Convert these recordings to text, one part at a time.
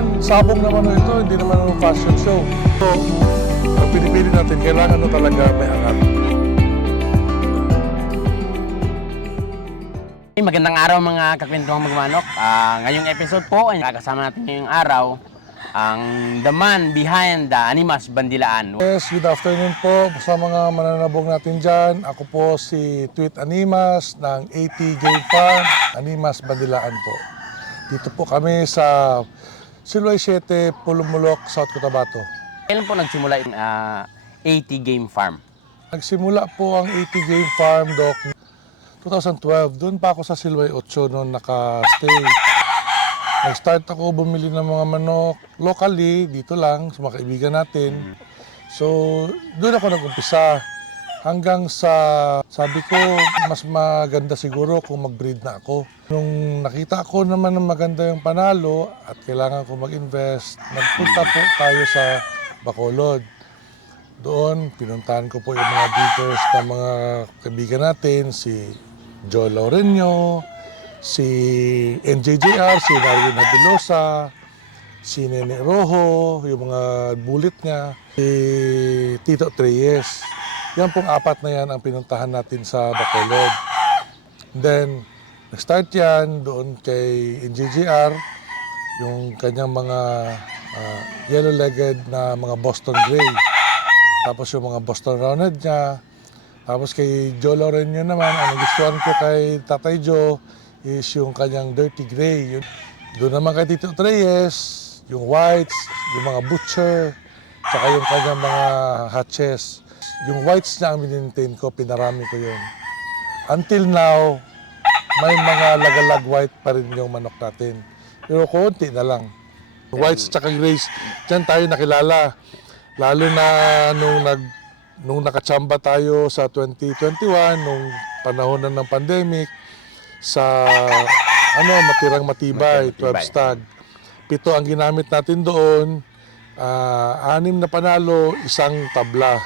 naman, sabong naman ito, hindi naman fashion show. So, ang pinipili natin, kailangan talaga may angat. Magandang araw mga kakwentuhang magmanok. Ngayong episode po, kasama natin ngayong araw ang the man behind the Animas Bandilaan. Yes, good afternoon po sa mga mananabong natin dyan. Ako po si Tweet Animas ng AT Game Farm, Animas Bandilaan po. Dito po kami sa Silway 7, Pulumulok, South Cotabato. Kailan po nagsimula yung AT Game Farm? Nagsimula po ang AT Game Farm, Doc, 2012. Doon pa ako sa Silway 8 noon naka-stay. Nag-start ako bumili ng mga manok locally, dito lang, sa mga kaibigan natin. So, doon ako nag-umpisa. Hanggang sa, sabi ko, mas maganda siguro kung mag-breed na ako. Nung nakita ko naman na maganda yung panalo at kailangan ko mag-invest, nagpunta po tayo sa Bacolod. Doon, pinuntahan ko po yung mga breeders ng mga kaibigan natin, si Joe Laureño, si NJJR, si Dario Nabilosa, si Nene Rojo, yung mga bullet niya, si Tito Treyes. Yan pong apat na yan ang pinuntahan natin sa Bacolod. Then, nag-start yan doon kay NJJR, yung kanyang mga yellow-legged na mga Boston Grey. Tapos yung mga Boston Roundhead niya. Tapos kay Joe Laureño naman, ang nagustuhan ko kay Tatay Joe, is yung kanyang Dirty Gray. Doon naman kay Tito Treyes, yung whites, yung mga butcher, tsaka yung kanyang mga hatches. Yung whites na ang minintain ko, pinarami ko yun. Until now, may mga lagalag white pa rin yung manok natin. Pero konti na lang. Whites tsaka grays, dyan tayo nakilala. Lalo na nung nakachamba tayo sa 2021, nung panahon na ng pandemic, sa matirang matibay, 12 stag. 7 ang ginamit natin doon, 6 na panalo, 1 tabla.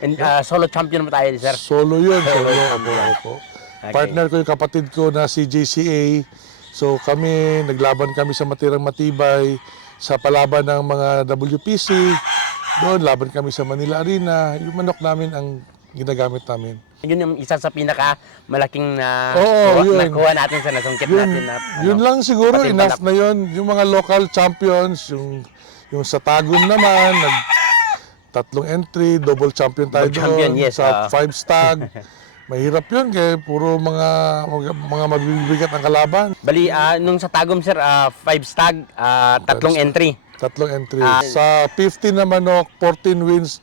And solo champion mo tayo, sir? Solo yun, solo. Opo. Okay. Partner ko yung kapatid ko na si JCA. So kami, naglaban kami sa matirang matibay, sa palaban ng mga WPC. Doon, laban kami sa Manila Arena. Yung manok namin ang ginagamit namin. Yun yung isa sa pinaka-malaking yun. nakuha natin sa nasungkit natin. Yun lang siguro, enough na yun. Yung mga local champions, yung sa Tagum naman, 3 entry, double champion tayo doon. Yes, sa 5 stag. Mahirap yun, kaya puro mga mabibigat ang kalaban. Bali, nung sa Tagum, sir, 5 stag, 3 entry. 3 entry. Sa 15 na manok, 14 wins,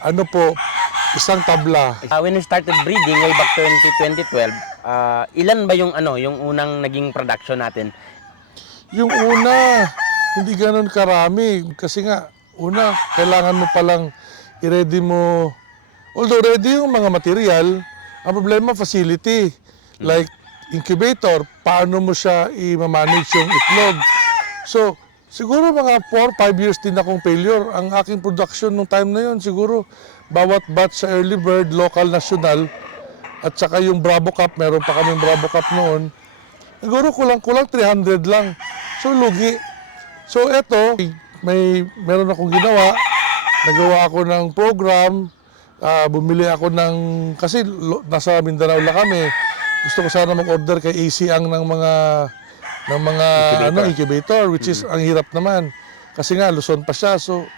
1 tabla. When we started breeding way back 2012, ilan ba yung yung unang naging production natin? Yung una, hindi ganoon karami kasi nga una kailangan mo palang i-ready mo, although ready yung mga material, ang problema facility. Like incubator, paano mo siya i-manage yung itlog. So, siguro mga 4-5 years din akong failure. Ang aking production nung time na yon siguro bawat batch sa early bird, local, national, at saka yung Bravo Cup, meron pa kaming Bravo Cup noon, siguro kulang-kulang 300 lang. So, lugi. So, eto, meron akong ginawa. Nagawa ako ng program. Bumili ako ng, kasi nasa Mindanao lang kami. Gusto ko sana mag-order kay AC ang ng mga incubator, which is ang hirap naman. Kasi nga, Luzon pa siya. So,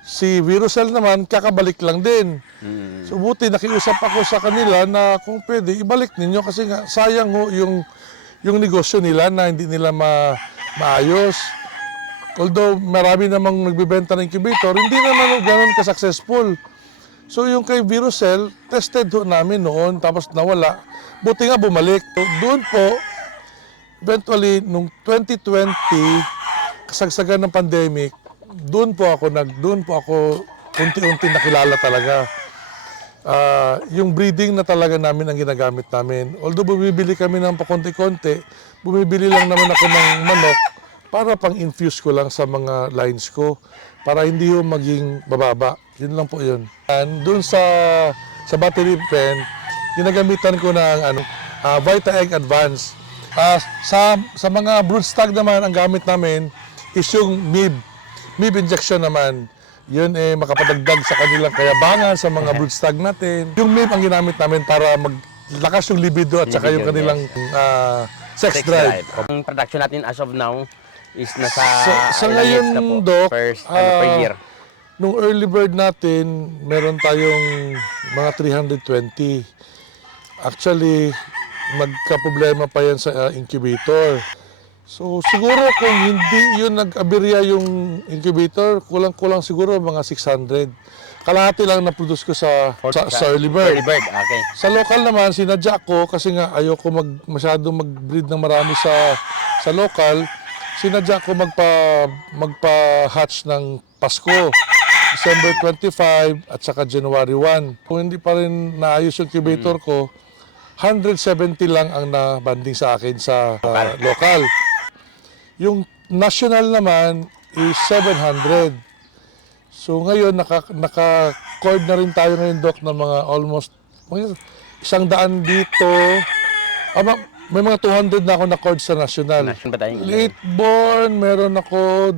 si Virusel naman, kakabalik lang din. So, buti nakiusap ako sa kanila na kung pwede, ibalik ninyo kasi nga, sayang ho yung negosyo nila na hindi nila maayos. Although, marami namang nagbibenta ng incubator, hindi naman gano'n ka-successful. So, yung kay Virusel, tested ho namin noon, tapos nawala. Buti nga bumalik. So, doon po, eventually, nung 2020, kasagsagan ng pandemic, doon po ako unti-unti nakilala talaga. Yung breeding na talaga namin ang ginagamit namin. Although bumibili kami ng pakonti-konti, bumibili lang naman ako ng manok para pang-infuse ko lang sa mga lines ko para hindi yung maging bababa. Yun lang po yun. And doon sa battery pen, ginagamitan ko ng Vita Egg Advance. Sa mga broodstock naman, ang gamit namin is yung MIB. MIB injection naman. Yun makapadagdag sa kanilang kayabangan sa mga broodstag natin. Yung MIB ang ginamit namin para maglakas yung libido at saka yung kanilang sex drive. Ang production natin as of now is nasa Sa ilang ngayon, heads na po? Doc, First, per year. Nung early bird natin, meron tayong mga 320. Actually, magka-problema pa yan sa incubator. So siguro kung hindi yun nag-aberya yung incubator, kulang-kulang siguro mga 600. Kalahati lang na-produce ko sa early bird. Early bird, okay. Sa local naman, sinadya ko kasi nga ayoko masyado mag-breed ng marami sa local. Sinadya ko magpa-hatch ng Pasko, December 25 at saka January 1. Kung hindi pa rin naayos yung incubator ko, 170 lang ang nabanding sa akin sa local. Yung national naman is 700. So ngayon, naka-cord na rin tayo ngayon, Doc, ng mga almost 100 dito. May mga 200 na ako na-cord sa national. National ba tayo? Late born, meron ako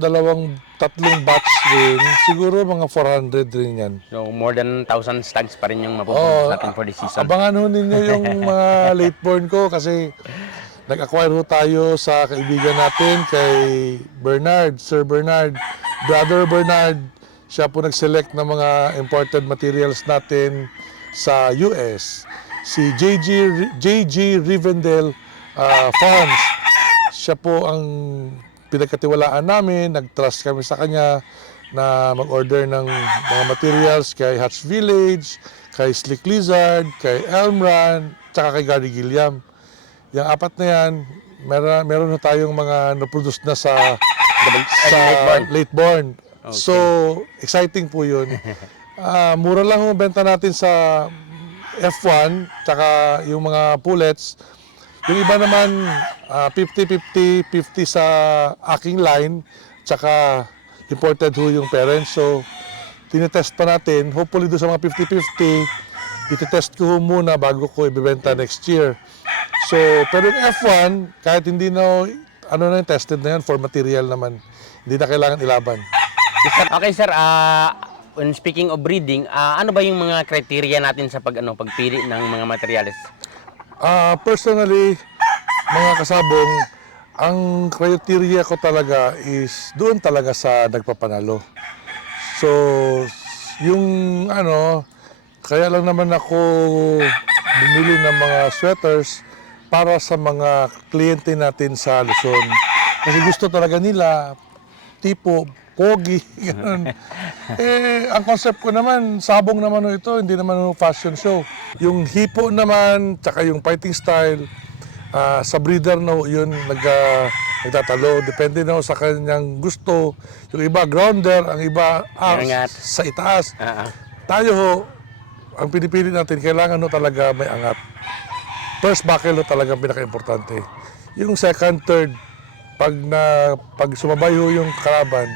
tatlong batch rin. Siguro mga 400 rin yan. So more than 1,000 stags pa rin yung mapupunta natin for this season. Abangan ho ninyo yung mga late born ko kasi nag-acquire ho tayo sa kaibigan natin kay Bernard, Sir Bernard, Brother Bernard. Siya po nag-select ng mga imported materials natin sa US. Si JG Rivendell Farms. Siya po ang pinagkatiwalaan namin, nag-trust kami sa kanya na mag-order ng mga materials kay Hatch Village, kay Slick Lizard, kay Elmran, tsaka kay Gary Gilliam. Yung apat na yan, meron na tayong mga na-produce na sa late born. Okay. So, exciting po yun. Mura lang ang benta natin sa F1, tsaka yung mga pullets. Yung iba naman, 50-50, 50 sa aking line, tsaka imported ho yung parents. So, tinetest pa natin. Hopefully doon sa mga 50-50, itetest ko ho muna bago ko ibebenta next year. So, pero yung F1, kahit hindi na, tested na yan, for material naman, hindi na kailangan ilaban. Okay sir, when speaking of breeding, ano ba yung mga criteria natin sa pagpili ng mga materials? Personally, mga kasabong, ang criteria ko talaga is doon talaga sa nagpapanalo. So, yung kaya lang naman ako bumili ng mga sweaters para sa mga kliyente natin sa Luzon. Kasi gusto talaga nila, tipo, pogi, gano'n. Ang concept ko naman, sabong naman ito, hindi naman fashion show. Yung hipo naman, tsaka yung fighting style, sa breeder yun nagtatalo. Depende sa kanyang gusto. Yung iba grounder, ang iba sa itaas. Tayo ang pinipili natin, kailangan talaga may angat. First buckle talaga pinaka-importante. Yung second, third, pag sumabay yung kalaban,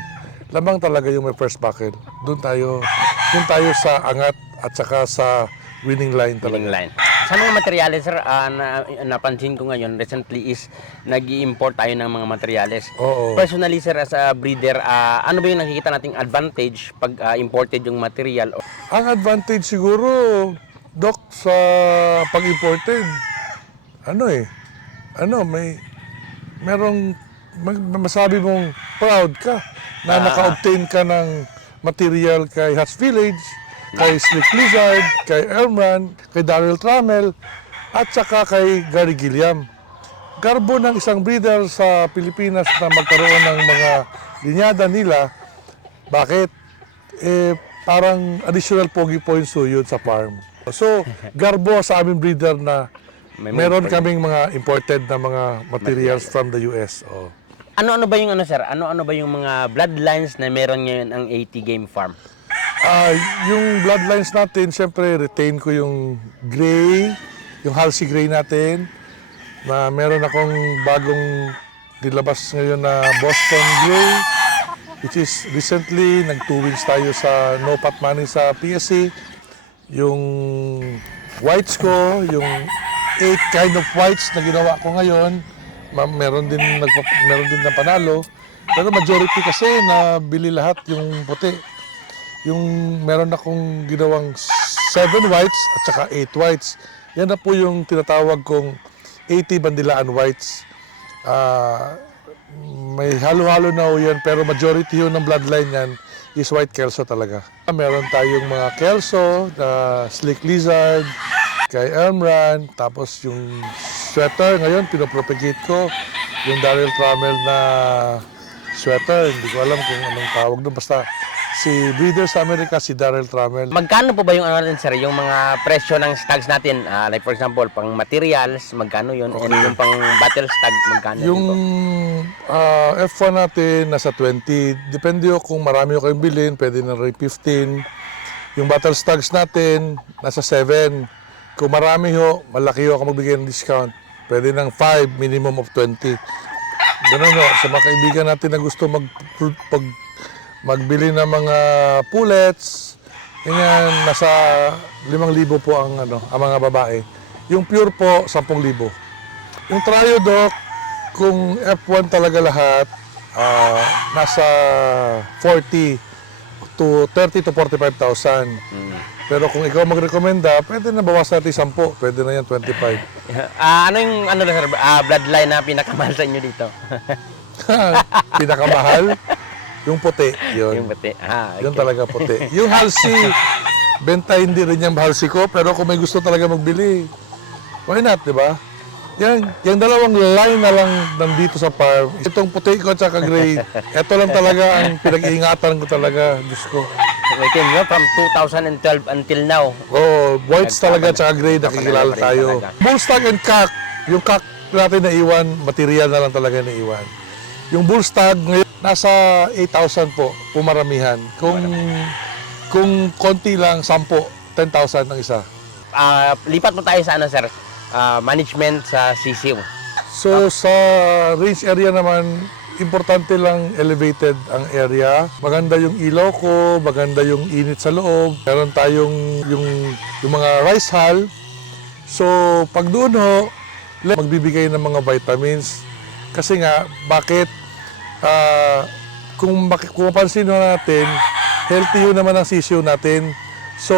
lamang talaga yung may first buckle. Doon tayo sa angat at saka sa winning line talaga. Winning line. Sa mga materyales, sir, napansin ko ngayon, recently is nag-i-import tayo ng mga materyales. Oo. Personally, sir, as a breeder, ano ba yung nakikita nating advantage pag imported yung material? Ang advantage siguro, Doc, sa pag-imported, merong masabi mong proud ka na naka-obtain ka ng material kay Hatch Village, kay Slick Lizard, kay Elmran, kay Daryl Trammell, at saka kay Gary Gilliam. Garbo ng isang breeder sa Pilipinas na magkaroon ng mga linyada nila. Bakit? Parang additional pogi points yun sa farm. So, garbo sa aming breeder na meron kaming mga imported na mga materials from the US. Ano ba yung sir? Ano ba yung mga bloodlines na meron ngayon ang AT Game Farm? Yung bloodlines natin, syempre retain ko yung gray, yung Halsey gray natin. Na meron akong bagong nilabas ngayon na Boston Gray, which is recently nag 2 wins tayo sa No Pot Money sa PSC. Yung whites ko, yung 8 kind of whites na ginawa ko ngayon, meron din na panalo. Pero majority kasi nabili lahat yung puti. Yung meron akong ginawang 7 whites at saka 8 whites. Yan na po yung tinatawag kong 80 Bandilaan whites. May halo-halo na ho yan, pero majority yun ng bloodline yan is white Kelso talaga. Meron tayong mga Kelso, Slick Lizard, kay Elmran, tapos yung sweater ngayon, pinopropagate ko. Yung Daryl Trammell na sweater, hindi ko alam kung anong tawag doon. Basta si breeder sa Amerika, si Daryl Trammell. Magkano po ba yung ano natin, sir, yung mga presyo ng stags natin? Like for example, pang materials, magkano yun? And yung pang battle stag, magkano Yung yun po? F1 natin, nasa 20. Depende ho kung marami ho kayong bilhin, pwede na rin 15. Yung battle stags natin, nasa 7. Kung marami ho, malaki ho ako magbigay ng discount. Pwede ng 5, minimum of 20. Ganun ho, sa mga kaibigan natin na gusto magbili ng mga pullets, ganyan, nasa 5,000 po ang mga babae. Yung pure po, 10,000. Yung Triodoc, kung F1 talaga lahat, nasa 30 to 45,000. Pero kung ikaw magrekomenda, pwede na bawas natin 10, pwede na yan 25. Ano yung ano, sir, bloodline na pinakamahal sa inyo dito? Pinakamahal, yung puti, yun. Yung bati. Okay. Yun talaga puti. Yung Halsey, benta hindi rin yung Halsey ko, pero kung may gusto talaga magbili, why not, di ba? Yung dalawang line na lang nandito sa farm. Itong puti ko at saka gray, ito lang talaga ang pinag-iingatan ko talaga, Diyos ko. Waiting nyo from 2012 until now. Oh, whites talaga at saka gray, nakikilala tayo. Bullstag and cock, yung cock natin na iwan, material na lang talaga na iwan. Yung bullstag ngayon, nasa 8,000 po, pumaramihan. Kung konti lang, 10, 10,000 ang isa. Lipat mo tayo sa ano, sir? Management sa sisiw. So sa range area naman, importante lang elevated ang area. Maganda yung ilaw ko, maganda yung init sa loob. Meron tayong yung mga rice hull. So pag doon ho, magbibigay ng mga vitamins. Kasi nga, bakit? Kung mapansin natin, healthy yun naman ang sisiw natin. So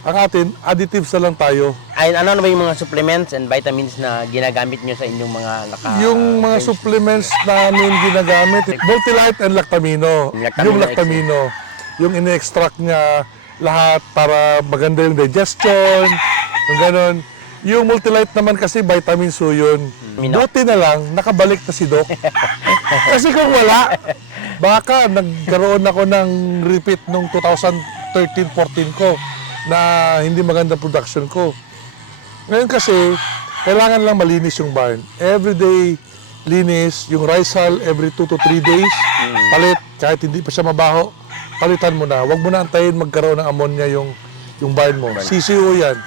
ang atin, additives na lang tayo. Ay, ano ba yung mga supplements and vitamins na ginagamit nyo sa inyong mga Yung mga supplements namin ginagamit, Multilite and Lactamino. Yung Lactamino, yung ini-extract niya lahat para maganda yung digestion, yung ganon. Yung Multilite naman kasi vitamin so yun. Buti na lang, nakabalik na si Doc. Kasi kung wala, baka nagkaroon ako ng repeat nung 2013-14 ko na hindi maganda production ko. Ngayon kasi, kailangan lang malinis yung barn. Everyday linis, yung rice hull every 2 to 3 days, palit, kahit hindi pa siya mabaho, palitan mo na. Huwag mo na antayin magkaroon ng ammonia yung barn mo. CCO yan.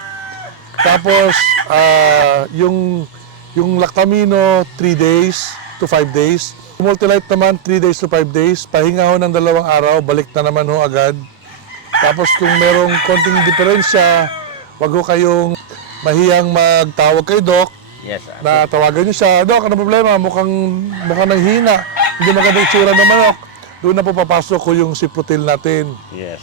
Tapos, yung Lactamino, 3 days to 5 days. Multilite naman, 3 days to 5 days. Pahinga ho ng 2 araw, balik na naman ho agad. Tapos kung merong konting diferensya, wag ho kayong mahiyang magtawag kay Doc. Yes, Na tawagan niyo siya, Doc, ano problema? Mukhang nanghina. Hindi maganda itsura ng manok. Doon na po papasok ko yung Ciprotil natin. Yes.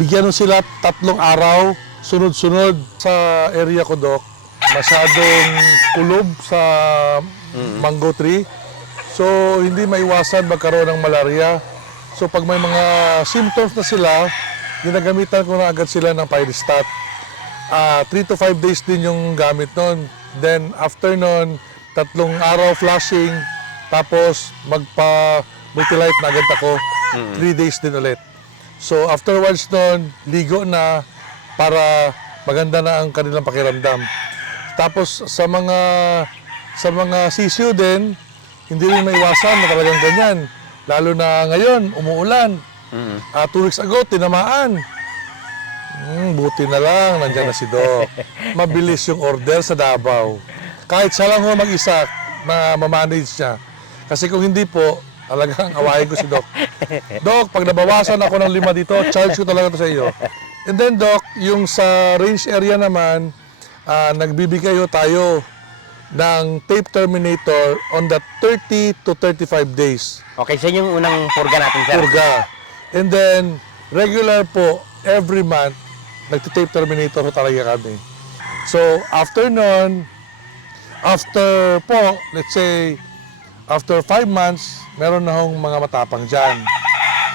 Bigyan mo sila 3 araw, sunod-sunod sa area ko, Doc. Masyadong kulob sa mango tree. So, hindi maiwasan magkaroon ng malaria. So pag may mga symptoms na sila, ginagamitan ko na agad sila ng Pyristat. 3 to 5 days din yung gamit nun. Then after nun, 3 araw flushing, tapos magpa-Multilite na agad ako, 3 days din ulit. So afterwards nun, ligo na para maganda na ang kanilang pakiramdam. Tapos sa mga sisiyo din, hindi rin maiwasan na talagang ganyan. Lalo na ngayon, umuulan. 2 weeks ago, tinamaan. Buti na lang, nandiyan na si Doc. Mabilis yung order sa Davao. Kahit siya lang ho mag-isa na mamanage niya. Kasi kung hindi po, talagang awayin ko si Doc. Doc, pag nabawasan ako ng 5 dito, charge ko talaga ito sa iyo. And then Doc, yung sa range area naman, nagbibigay ho tayo ng tape terminator on the 30 to 35 days. Okay, so yung unang purga natin, sir. Purga. And then, regular po, every month, nagtitape terminator po talaga kami. So, after nun, after po, let's say, after 5 months, meron na hong mga matapang dyan.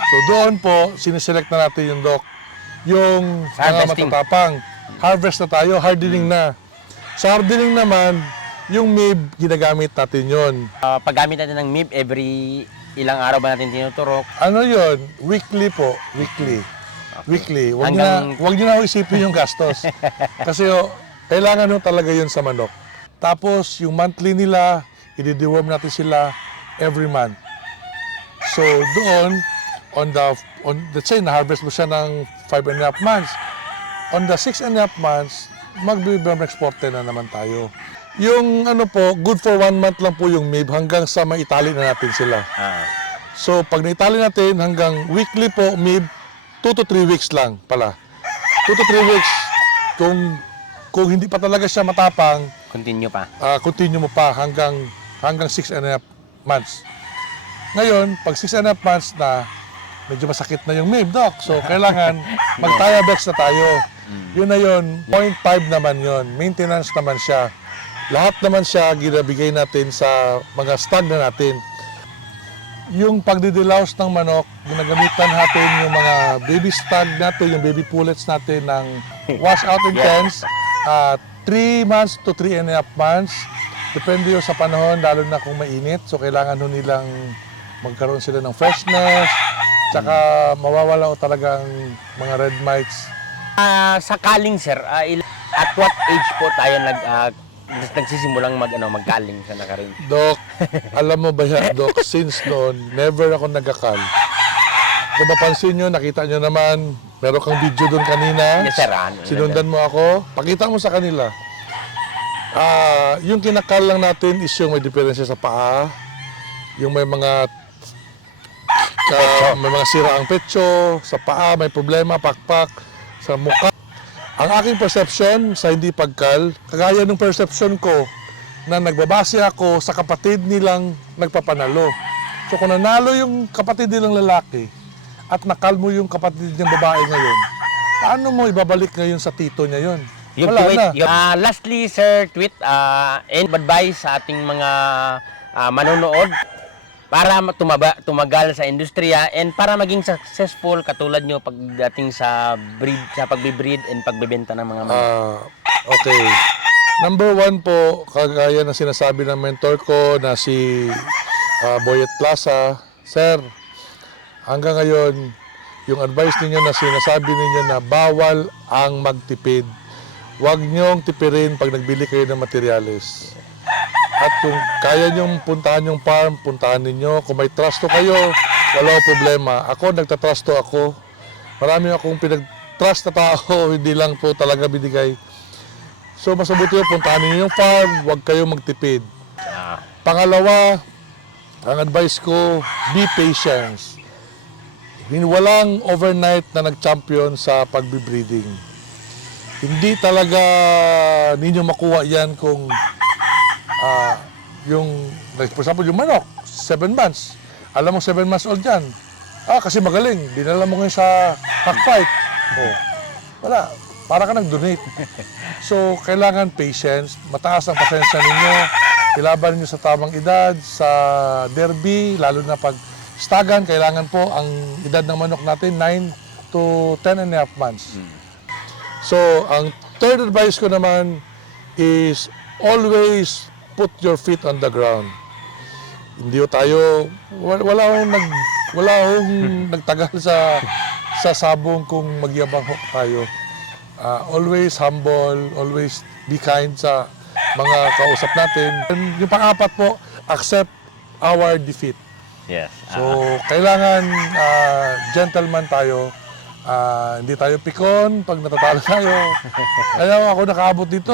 So, doon po, siniselect na natin yung doc. Yung mga Harvesting. matatapang. Harvest na tayo, hardening na. Sa hardening naman, yung MIB, ginagamit natin yon. Paggamit natin ng MIB, every ilang araw ba natin tinuturok? Ano yon? Weekly po. Weekly. Weekly. Huwag niyo na ho isipin yung gastos. Kasi kailangan ho talaga yun sa manok. Tapos, yung monthly nila, i-deworm natin sila every month. So, doon, let's say, na-harvest mo siya ng 5.5 months. On the 6.5 months, mag-deworm exporter na naman tayo. Yung ano po, good for 1 month lang po yung MIB hanggang sa maitali na natin sila. So, pag naitali natin, hanggang weekly po, MIB, 2 to 3 weeks lang pala. 2 to 3 weeks, kung hindi pa talaga siya matapang, Continue pa. continue mo pa hanggang 6.5 months. Ngayon, pag 6.5 months na, medyo masakit na yung MIB, Doc. So, kailangan mag-Tiabex na tayo. Yun na yun, 0.5 naman yun. Maintenance naman siya. Lahat naman siya ginabigay natin sa mga stag na natin. Yung pagdidilaws ng manok, ginagamitan natin yung mga baby stag natin, yung baby pullets natin ng wash out intense. 3 months to 3.5 months. Depende yun sa panahon, lalo na kung mainit. So, kailangan nun nilang magkaroon sila ng freshness. Tsaka mawawala o talagang mga red mites. Sa kaling, sir, at what age po tayo nagsisimulang magkaling sa nakarin? Dok, alam mo ba yan, Dok, since noon, never ako nagkakal. Kung mapansin nyo, nakita nyo naman, meron kang video doon kanina. Yes, sir. Sinundan mo ako. Pakita mo sa kanila. Yung kinakal lang natin is yung may diferensya sa paa, yung may mga sira ang petso, sa paa may problema, pakpak, sa mukha. Ang aking perception sa hindi pagkal, kagaya ng perception ko na nagbabase ako sa kapatid nilang nagpapanalo. So kung nanalo yung kapatid nilang lalaki at nakal mo yung kapatid niyang babae ngayon, paano mo ibabalik ngayon sa tito niya yun? Yung Wala tweet, na. lastly, sir, tweet and advice sa ating mga manonood para tumagal sa industriya and para maging successful katulad nyo pagdating sa pagbe-breed and pagbebenta ng mga manok. Okay. Number 1 po, kagaya na sinasabi ng mentor ko na si Boyet Plaza, Sir, hanggang ngayon, yung advice ninyo na sinasabi ninyo na bawal ang magtipid. Huwag nyong tipirin pag nagbili kayo ng materyales. At kung kaya nyong puntahan yung farm, puntahan ninyo. Kung may trusto kayo, wala problema. Ako, nagtatrusto ako. Marami akong pinag-trust na tao, hindi lang po talaga binigay. So, mas mabuti yung puntahan ninyo yung farm, huwag kayong magtipid. Pangalawa, ang advice ko, be patient. Walang overnight na nag-champion sa pagbe-breeding. Hindi talaga ninyo makuha yan kung for example, yung manok, 7 months. Alam mo 7 months old yan. Kasi magaling. Dinala mo ngayon sa cockfight. Wala. Para ka nag-donate. So, kailangan patience. Mataas ang pasensya ninyo. Ilaban ninyo sa tamang edad, sa derby, lalo na pag stagan, kailangan po ang edad ng manok natin 9 to 10.5 months. So, ang third advice ko naman is always put your feet on the ground. Hindi tayo, wala akong nagtagal sa sabong kung magyabang tayo. Always humble, always be kind sa mga kausap natin. And yung pang-apat po, accept our defeat. Yes. So, kailangan gentleman tayo. Hindi tayo pikon pag natatalo tayo. Kaya ako nakaabot dito,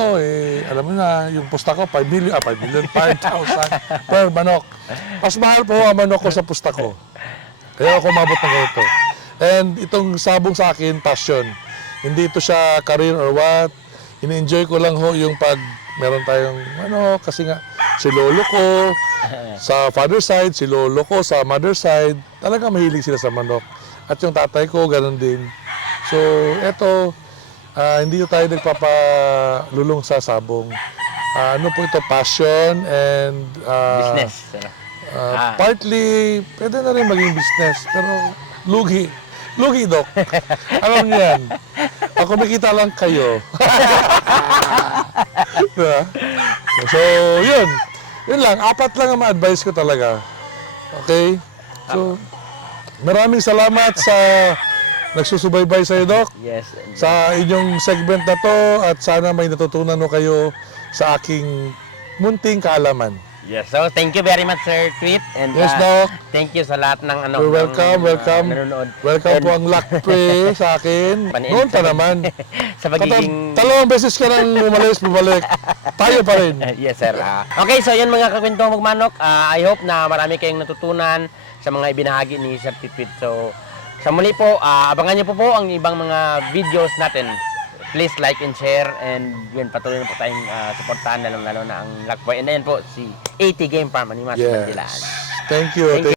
alam mo na, yung pusta ko, 5,000,000 per manok. Mas mahal po ang manok ko sa pusta ko. Kaya ako umabot ng ganito. And itong sabong sa akin, passion. Hindi ito siya career or what. Ini-enjoy ko lang ho yung pag meron tayong manok kasi nga si lolo ko sa father side, si lolo ko sa mother side, talaga mahilig sila sa manok. At yung tatay ko, ganun din. So, eto, hindi tayo nagpapalulong sa sabong. Ano po ito, passion and Business. Sir. partly, pwede na rin maging business, pero lugi. Lugi, Dok. Alam niyo yan. Kumikita lang kayo. Diba? So, yun. Yun lang. 4 lang ang ma-advise ko talaga. Okay? So, maraming salamat sa nagsusubaybay sa'yo, Doc. Yes. Sa inyong segment na to at sana may natutunan mo kayo sa aking munting kaalaman. Yes. So, thank you very much, Sir Tweet. And Yes, Doc. thank you sa lahat ng ano. You're welcome, welcome. Nanonood. Welcome And po ang Lakpe sa akin. Noon pa naman. sa pagiging... Dalawang beses ka nang umalis, bumalik. Tayo pa rin. Yes, sir. Okay, so yan mga kakwento magmanok. I hope na marami kayong natutunan sa mga ibinahagi ni Sir Tweet. So, sa muli po, abangan niyo po ang ibang mga videos natin. Please like and share, and yun, patuloy na po tayong suportahan, lalo na ang Lakboy. And ayan po, si AT Game Farm, Animas, Bandilaan. Thank you.